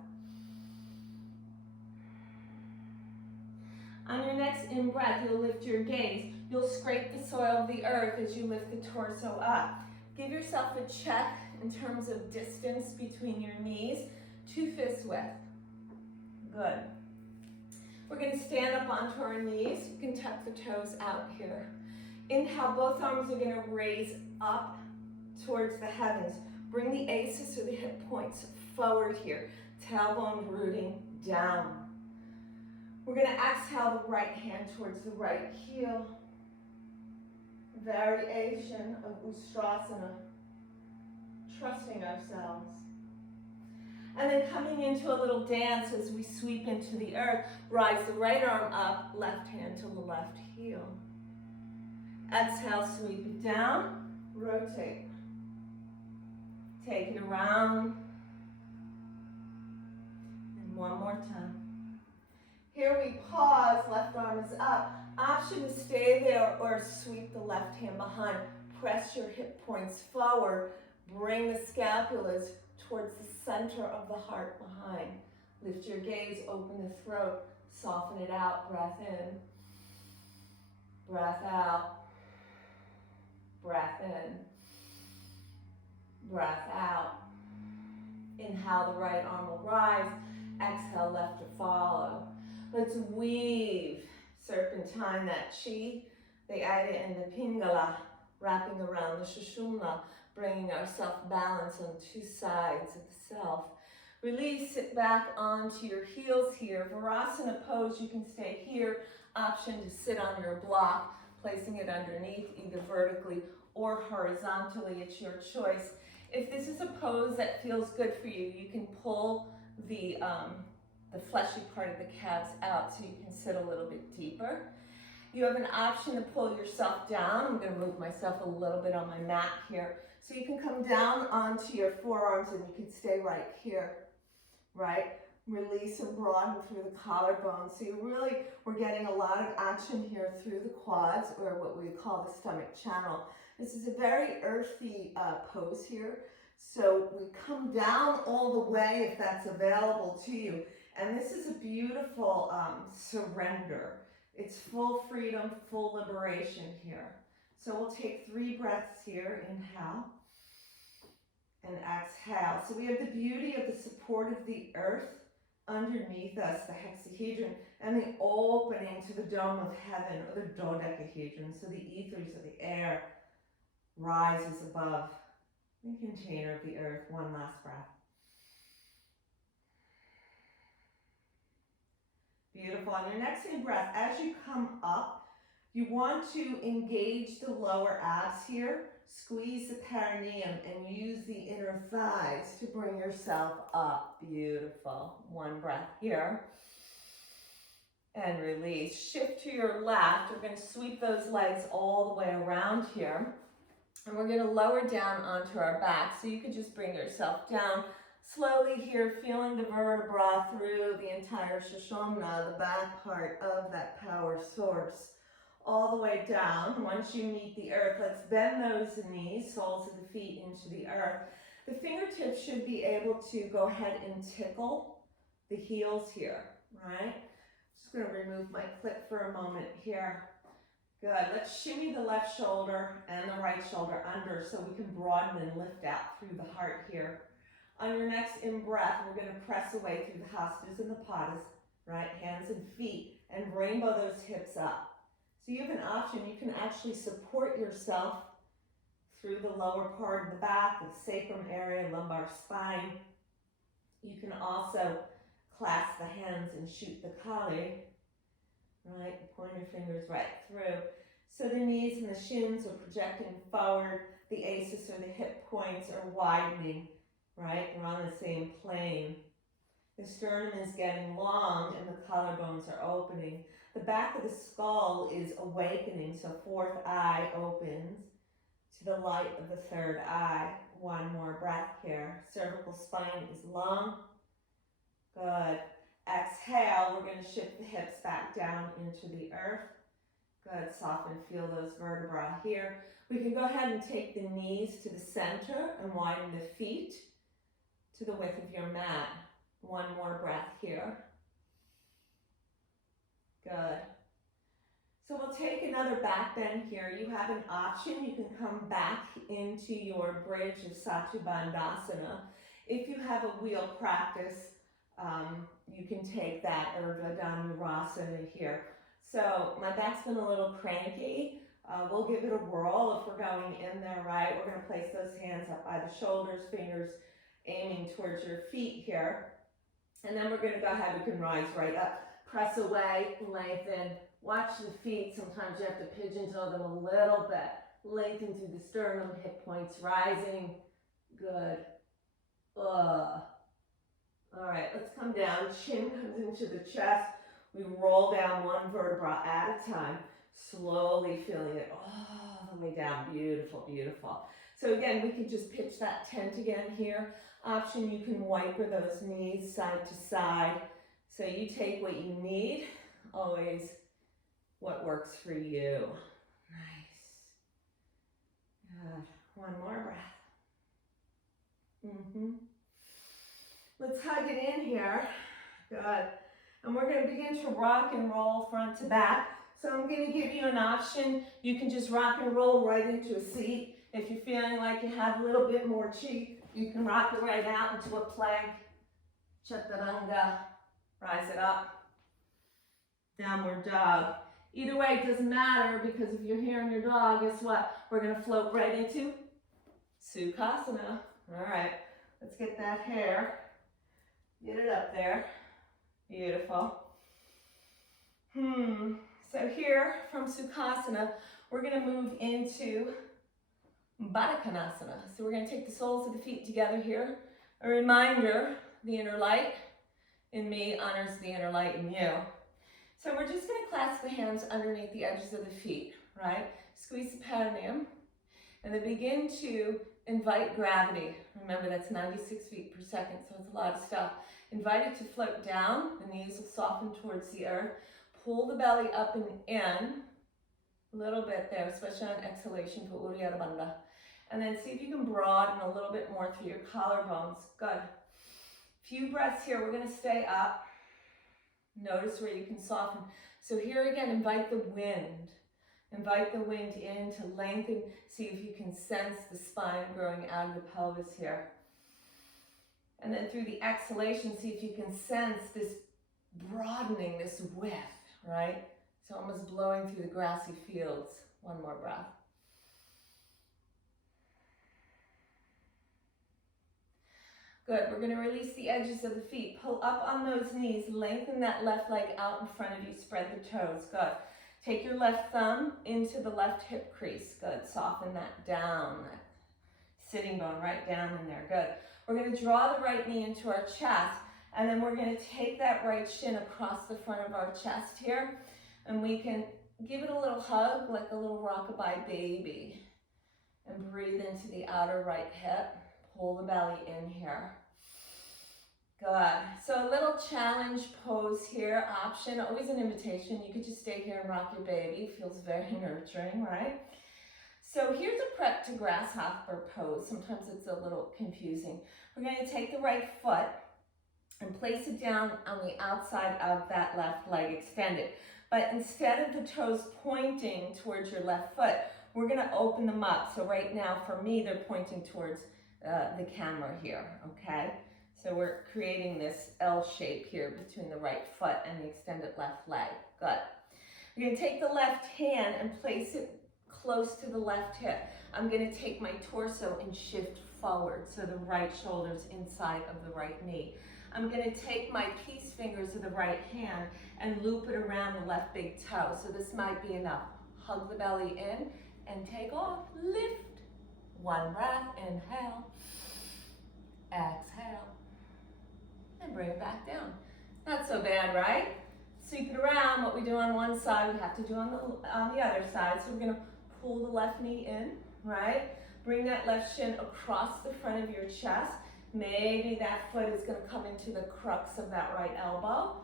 On your next in-breath, you'll lift your gaze. You'll scrape the soil of the earth as you lift the torso up. Give yourself a check in terms of distance between your knees, 2 fists width. Good. We're going to stand up onto our knees. You can tuck the toes out here. Inhale, both arms are going to raise up towards the heavens. Bring the aces or the hip points forward here. Tailbone rooting down. We're going to exhale the right hand towards the right heel. Variation of Ustrasana. Trusting ourselves. And then coming into a little dance as we sweep into the earth. Rise the right arm up, left hand to the left heel. Exhale, sweep it down, rotate. Take it around. And one more time. Here we pause, left arm is up. Option to stay there or sweep the left hand behind. Press your hip points forward. Bring the scapulas towards the center of the heart behind. Lift your gaze, open the throat, soften it out, breath in, breath out. Breath in, breath out. Inhale, the right arm will rise. Exhale, left to follow. Let's weave, serpentine that chi, the Ida and the Pingala, wrapping around the Sushumna, bringing our self-balance on two sides of the self. Release, sit back onto your heels here. Virasana pose, you can stay here. Option to sit on your block, placing it underneath, either vertically or horizontally. It's your choice. If this is a pose that feels good for you, you can pull the fleshy part of the calves out so you can sit a little bit deeper. You have an option to pull yourself down. I'm going to move myself a little bit on my mat here. So you can come down onto your forearms and you can stay right here, right? Release and broaden through the collarbone. So we're getting a lot of action here through the quads, or what we call the stomach channel. This is a very earthy pose here. So we come down all the way if that's available to you. And this is a beautiful surrender. It's full freedom, full liberation here. So we'll take 3 breaths here. Inhale and exhale. So we have the beauty of the support of the earth underneath us, the hexahedron, and the opening to the dome of heaven, or the dodecahedron. So the ethers of the air rises above the container of the earth. One last breath. Beautiful. On your next in breath, as you come up, you want to engage the lower abs here, squeeze the perineum, and use the inner thighs to bring yourself up. Beautiful. One breath here. And release. Shift to your left. We're going to sweep those legs all the way around here. And we're going to lower down onto our back. So you can just bring yourself down slowly here, feeling the vertebra through the entire Sushumna, the back part of that power source, all the way down. Once you meet the earth, let's bend those knees, soles of the feet into the earth. The fingertips should be able to go ahead and tickle the heels here, right? Just going to remove my clip for a moment here. Good. Let's shimmy the left shoulder and the right shoulder under so we can broaden and lift out through the heart here. On your next in-breath, we're going to press away through the hastas and the padas, right? Hands and feet, and rainbow those hips up. So you have an option. You can actually support yourself through the lower part of the back, the sacrum area, lumbar spine. You can also clasp the hands and shoot the kali, right? Point your fingers right through. So the knees and the shins are projecting forward. The aces, or the hip points, are widening. Right? We're on the same plane. The sternum is getting long and the collarbones are opening. The back of the skull is awakening, so 4th eye opens to the light of the 3rd eye. One more breath here. Cervical spine is long. Good. Exhale, we're going to shift the hips back down into the earth. Good. Soften, feel those vertebrae here. We can go ahead and take the knees to the center and widen the feet to the width of your mat. One more breath here. Good. So we'll take another back bend here. You have an option. You can come back into your bridge of Satubandhasana. If you have a wheel practice, you can take that Urdhva Dhanurasana here. So my back's been a little cranky. We'll give it a whirl if we're going in there, right? We're going to place those hands up by the shoulders, fingers aiming towards your feet here. And then we're going to go ahead, we can rise right up, press away, lengthen, watch the feet. Sometimes you have to pigeon toe them a little bit. Lengthen through the sternum, hip points rising. Good. All right, let's come down. Chin comes into the chest. We roll down one vertebra at a time, slowly feeling it all the way down. Beautiful, beautiful. So again, we can just pitch that tent again here. Option, you can wiper those knees side to side. So you take what you need, always what works for you. Nice. Good. One more breath. Let's hug it in here. Good. And we're going to begin to rock and roll front to back. So I'm going to give you an option. You can just rock and roll right into a seat. If you're feeling like you have a little bit more chi, you can rock it right out into a plank. Chaturanga. Rise it up. Downward dog. Either way, it doesn't matter, because if you're here in your dog, guess what? We're going to float right into Sukhasana. All right, let's get that hair. Get it up there. Beautiful. So here from Sukhasana, we're going to move into Baddha Konasana. So we're going to take the soles of the feet together here. A reminder, the inner light in me honors the inner light in you. So we're just going to clasp the hands underneath the edges of the feet, right? Squeeze the perineum, and then begin to invite gravity. Remember, that's 96 feet per second, so it's a lot of stuff. Invite it to float down. The knees will soften towards the earth. Pull the belly up and in, a little bit there, especially on exhalation for Uddiyana Bandha. And then see if you can broaden a little bit more through your collarbones. Good. Few breaths here. We're going to stay up. Notice where you can soften. So here again, invite the wind. Invite the wind in to lengthen. See if you can sense the spine growing out of the pelvis here. And then through the exhalation, see if you can sense this broadening, this width, right? It's almost blowing through the grassy fields. One more breath. Good, we're going to release the edges of the feet. Pull up on those knees, lengthen that left leg out in front of you, spread the toes. Good. Take your left thumb into the left hip crease. Good, soften that down, that sitting bone right down in there. Good. We're going to draw the right knee into our chest, and then we're going to take that right shin across the front of our chest here, and we can give it a little hug, like a little rockabye baby, and breathe into the outer right hip. Pull the belly in here. Good. So a little challenge pose here, option, always an invitation. You could just stay here and rock your baby. Feels very nurturing, right? So here's a prep to grasshopper pose. Sometimes it's a little confusing. We're going to take the right foot and place it down on the outside of that left leg, extend it. But instead of the toes pointing towards your left foot, we're going to open them up. So right now, for me, they're pointing towards the camera here, okay? So we're creating this L shape here between the right foot and the extended left leg. Good. We're going to take the left hand and place it close to the left hip. I'm going to take my torso and shift forward so the right shoulder's inside of the right knee. I'm going to take my peace fingers of the right hand and loop it around the left big toe. So this might be enough. Hug the belly in and take off. Lift. One breath, inhale, exhale, and bring it back down. Not so bad, right? Sweep it around. What we do on one side, we have to do on the other side. So we're going to pull the left knee in, right? Bring that left shin across the front of your chest. Maybe that foot is going to come into the crux of that right elbow.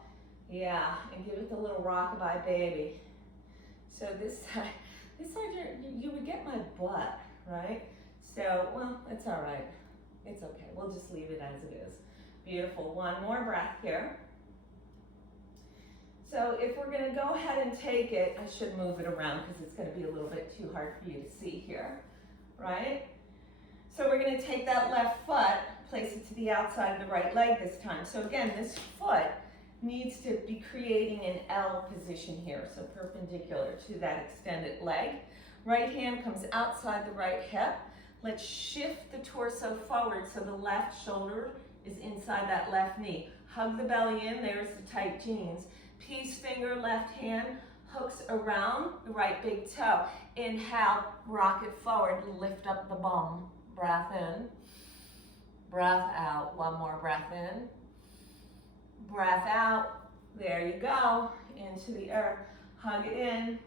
Yeah, and give it the little rockabye baby. So this side you would get my butt, right? So, well, it's all right. It's okay. We'll just leave it as it is. Beautiful. One more breath here. So if we're going to go ahead and take it, I should move it around because it's going to be a little bit too hard for you to see here, right? So we're going to take that left foot, place it to the outside of the right leg this time. So again, this foot needs to be creating an L position here, so perpendicular to that extended leg. Right hand comes outside the right hip. Let's shift the torso forward so the left shoulder is inside that left knee. Hug the belly in, there's the tight jeans. Peace finger, left hand, hooks around the right big toe. Inhale, rock it forward, lift up the bum. Breath in, breath out. One more breath in, breath out. There you go, into the earth. Hug it in,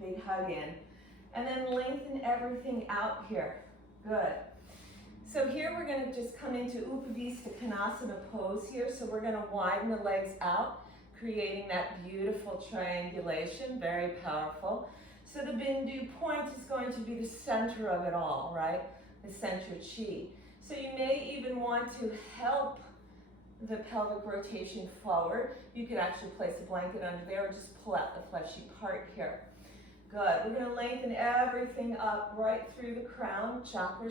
big hug in. And then lengthen everything out here. Good. So here we're going to just come into Upavista Konasana pose here. So we're going to widen the legs out, creating that beautiful triangulation, very powerful. So the Bindu point is going to be the center of it all, right? The center chi. So you may even want to help the pelvic rotation forward. You could actually place a blanket under there or just pull out the fleshy part here. Good. We're going to lengthen everything up right through the crown, chakra,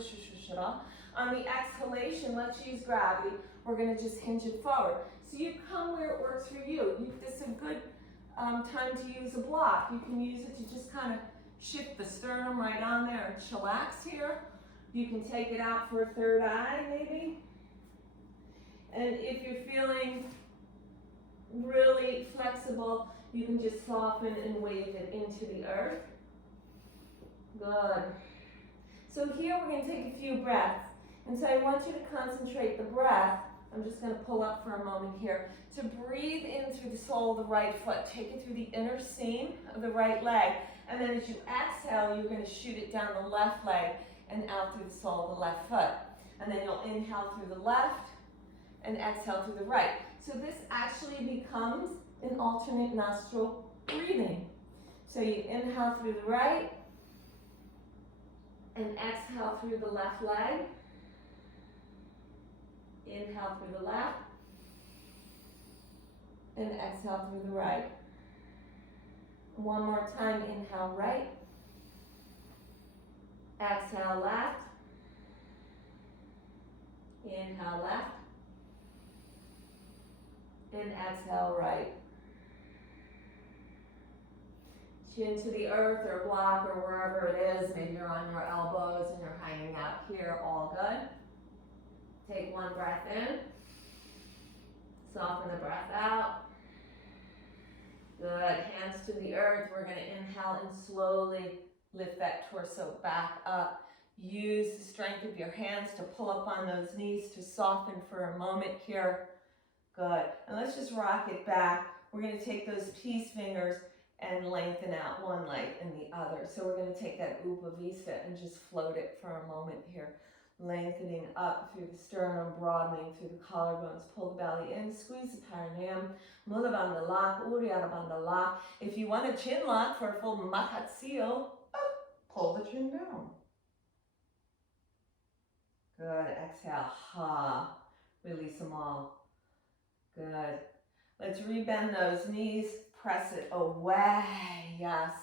On the exhalation, let's use gravity. We're going to just hinge it forward. So you come where it works for you. This is a good time to use a block. You can use it to just kind of shift the sternum right on there and chillax here. You can take it out for a third eye, maybe. And if you're feeling really flexible, you can just soften and wave it into the earth. Good. So here we're going to take a few breaths. And so I want you to concentrate the breath. I'm just going to pull up for a moment here. To breathe in through the sole of the right foot. Take it through the inner seam of the right leg. And then as you exhale, you're going to shoot it down the left leg and out through the sole of the left foot. And then you'll inhale through the left and exhale through the right. So this actually becomes an alternate nostril breathing. So you inhale through the right and exhale through the left leg. Inhale through the left and exhale through the right. One more time, inhale right, exhale left, inhale left, and exhale right. Chin to the earth or block or wherever it is. Maybe you're on your elbows and you're hanging out here, all good. Take one breath in, soften the breath out. Good, hands to the earth. We're going to inhale and slowly lift that torso back up. Use the strength of your hands to pull up on those knees to soften for a moment here. Good, and let's just rock it back. We're going to take those peace fingers and lengthen out one leg and the other. So we're going to take that Upavista and just float it for a moment here. Lengthening up through the sternum, broadening through the collarbones. Pull the belly in, squeeze the perineum. Mula Bandha lock, Uddiyana Bandha lock. If you want a chin lock for a full Mahatsio, pull the chin down. Good, exhale, ha. Release them all. Good. Let's rebend those knees, press it away, yes.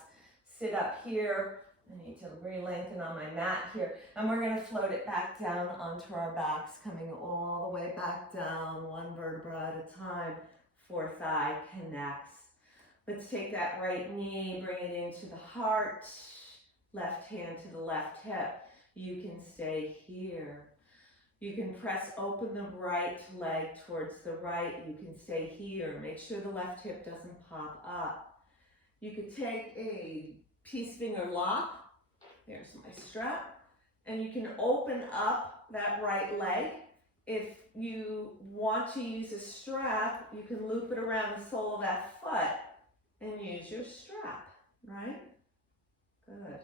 Sit up here. I need to re-lengthen on my mat here. And we're going to float it back down onto our backs, coming all the way back down, one vertebra at a time. Fourth eye connects. Let's take that right knee, bring it into the heart. Left hand to the left hip. You can stay here. You can press open the right leg towards the right. You can stay here. Make sure the left hip doesn't pop up. You could take a peace finger lock. There's my strap. And you can open up that right leg. If you want to use a strap, you can loop it around the sole of that foot and use your strap, right? Good.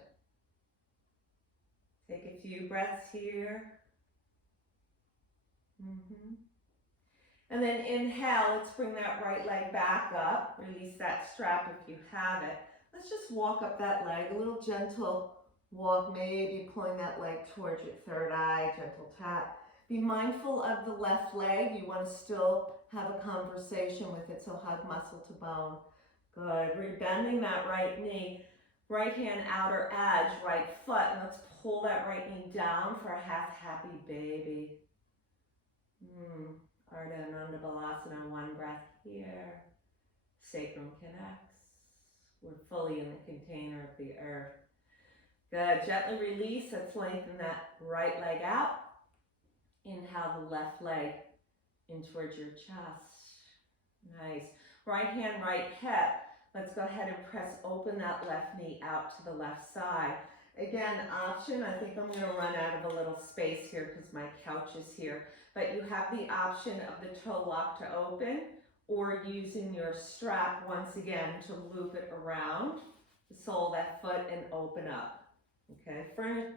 Take a few breaths here. And then inhale, let's bring that right leg back up. Release that strap if you have it. Let's just walk up that leg, a little gentle walk, maybe pulling that leg towards your third eye, gentle tap. Be mindful of the left leg. You want to still have a conversation with it, so hug muscle to bone. Good. Rebending that right knee, right hand outer edge, right foot, and let's pull that right knee down for a half happy baby. Ardha Ananda Balasana, one breath here. Sacrum connects. We're fully in the container of the earth. Good, gently release. Let's lengthen that right leg out. Inhale the left leg in towards your chest. Nice. Right hand, right hip. Let's go ahead and press open that left knee out to the left side. Again, option, I think I'm going to run out of a little space here because my couch is here. But you have the option of the toe lock to open or using your strap once again to loop it around the sole of that foot and open up. Okay,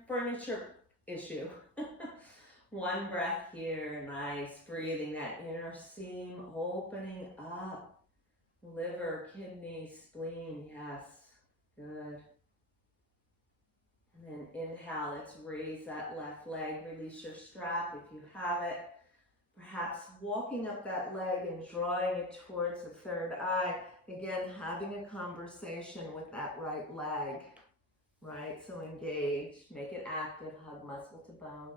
furniture issue. One breath here, nice. Breathing that inner seam, opening up. Liver, kidney, spleen, yes. Good. And then inhale, let's raise that left leg, release your strap if you have it. Perhaps walking up that leg and drawing it towards the third eye. Again, having a conversation with that right leg, right? So engage, make it active, hug muscle to bone.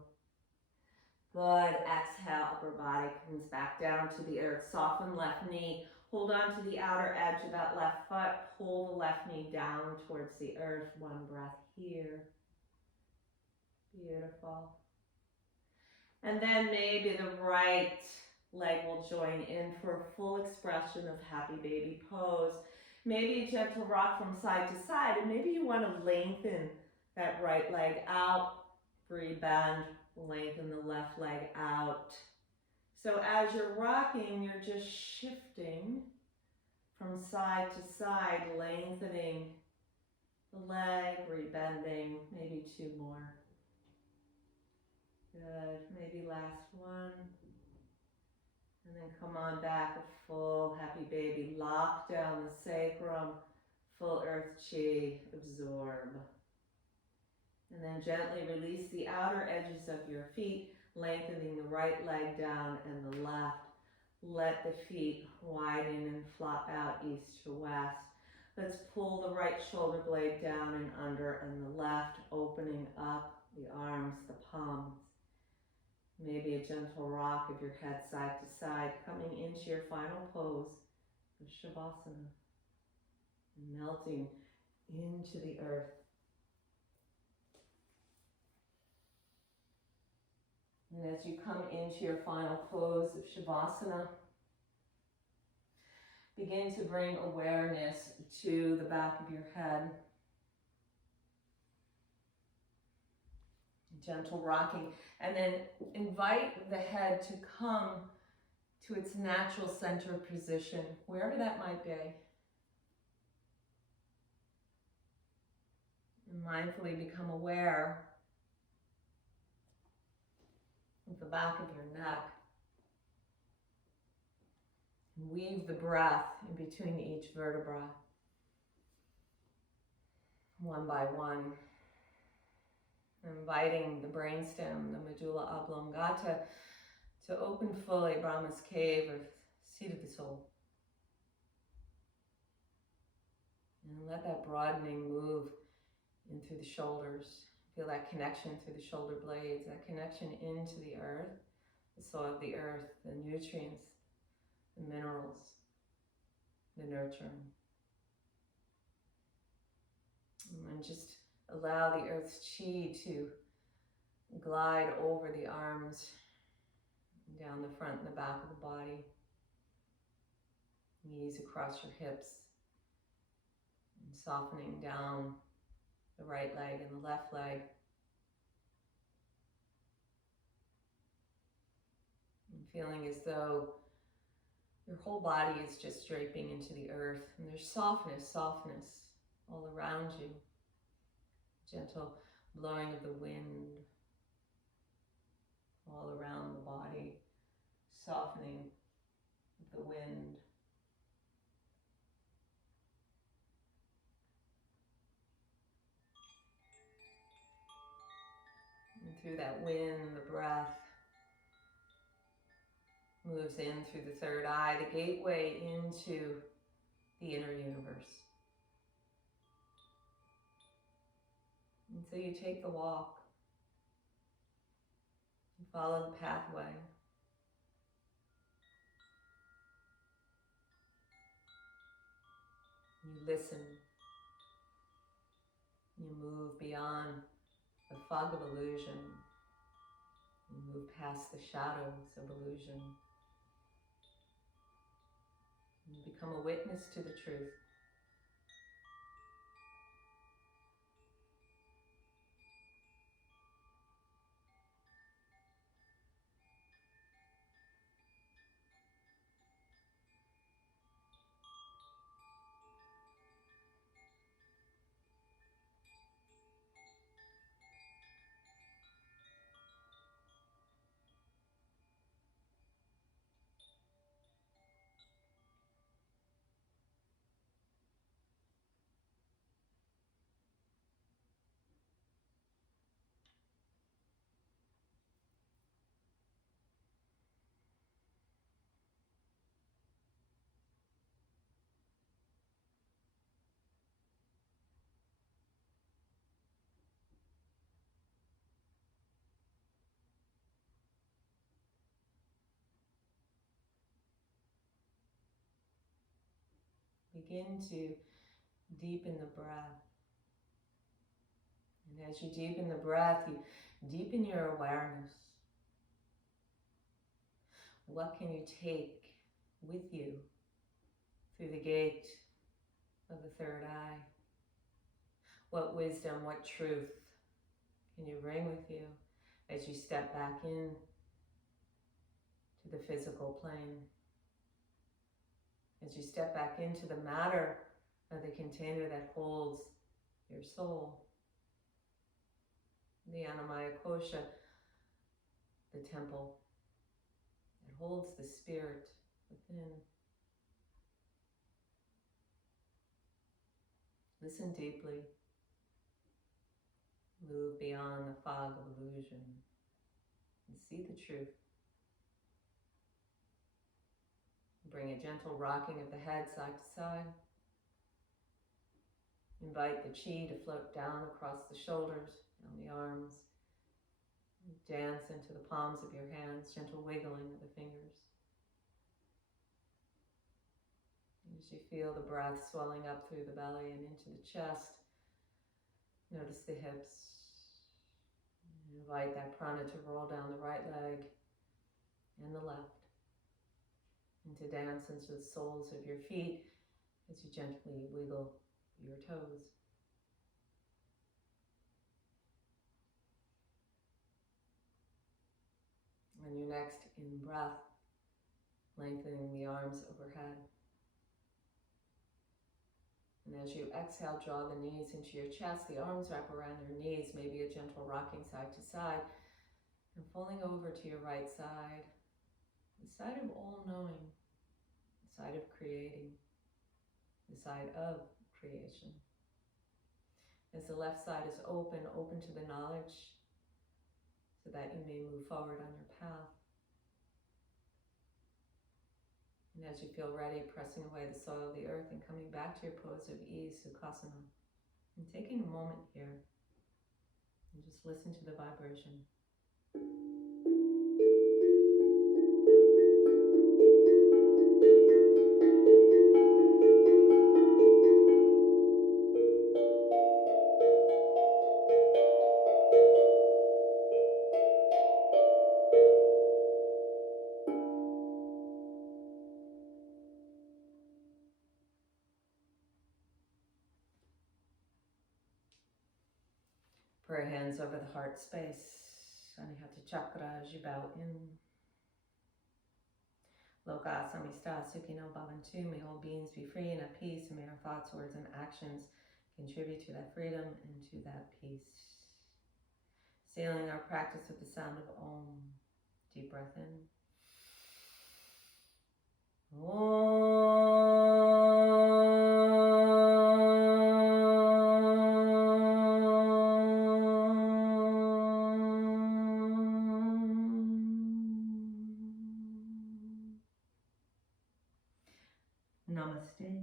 Good, exhale, upper body comes back down to the earth. Soften left knee, hold on to the outer edge of that left foot, pull the left knee down towards the earth. One breath here. Beautiful. And then maybe the right leg will join in for a full expression of happy baby pose. Maybe a gentle rock from side to side, and maybe you want to lengthen that right leg out. Free bend, lengthen the left leg out. So as you're rocking, you're just shifting from side to side, lengthening the leg, rebending, maybe two more. Good, maybe last one. And then come on back, a full happy baby. Lock down the sacrum, full earth chi, absorb. And then gently release the outer edges of your feet, lengthening the right leg down and the left. Let the feet widen and flop out east to west. Let's pull the right shoulder blade down and under, and the left opening up the arms, the palms. Maybe a gentle rock of your head side to side, coming into your final pose of Shavasana, melting into the earth. And as you come into your final pose of Shavasana, begin to bring awareness to the back of your head. Gentle rocking, and then invite the head to come to its natural center position, wherever that might be. And mindfully become aware of the back of your neck. And weave the breath in between each vertebra, one by one. Inviting the brainstem, the medulla oblongata, to open fully, Brahma's cave, or seat of the soul. And let that broadening move in through the shoulders. Feel that connection through the shoulder blades, that connection into the earth, the soil of the earth, the nutrients, the minerals, the nurturing. And just allow the earth's chi to glide over the arms, down the front and the back of the body, knees across your hips, and softening down the right leg and the left leg. And feeling as though your whole body is just draping into the earth, and there's softness all around you. Gentle blowing of the wind all around the body, softening of the wind. And through that wind, the breath moves in through the third eye, the gateway into the inner universe. And so you take the walk, you follow the pathway. You listen, you move beyond the fog of illusion, you move past the shadows of illusion. You become a witness to the truth. begin to deepen the breath. And as you deepen the breath, you deepen your awareness. What can you take with you through the gate of the third eye? What wisdom, what truth can you bring with you as you step back in to the physical plane? As you step back into the matter of the container that holds your soul, the Annamaya Kosha, the temple that holds the spirit within. Listen deeply. Move beyond the fog of illusion and see the truth. Bring a gentle rocking of the head side to side. Invite the chi to float down across the shoulders, down the arms. Dance into the palms of your hands, gentle wiggling of the fingers. As you feel the breath swelling up through the belly and into the chest, notice the hips. Invite that prana to roll down the right leg and the left, and to dance into the soles of your feet as you gently wiggle your toes. On your next in-breath, lengthening the arms overhead. And as you exhale, draw the knees into your chest, the arms wrap around your knees, maybe a gentle rocking side to side, and falling over to your right side, the side of all-knowing, the side of creating, the side of creation. As the left side is open to the knowledge, so that you may move forward on your path. And as you feel ready, pressing away the soil of the earth and coming back to your pose of ease, Sukhasana. And taking a moment here and just listen to the vibration. Prayer hands over the heart space. Anihata chakra as you bow in. Loka samista sukhino bhavantu. May all beings be free and at peace, and may our thoughts, words, and actions contribute to that freedom and to that peace. Sealing our practice with the sound of Om. Deep breath in. Om. Namaste.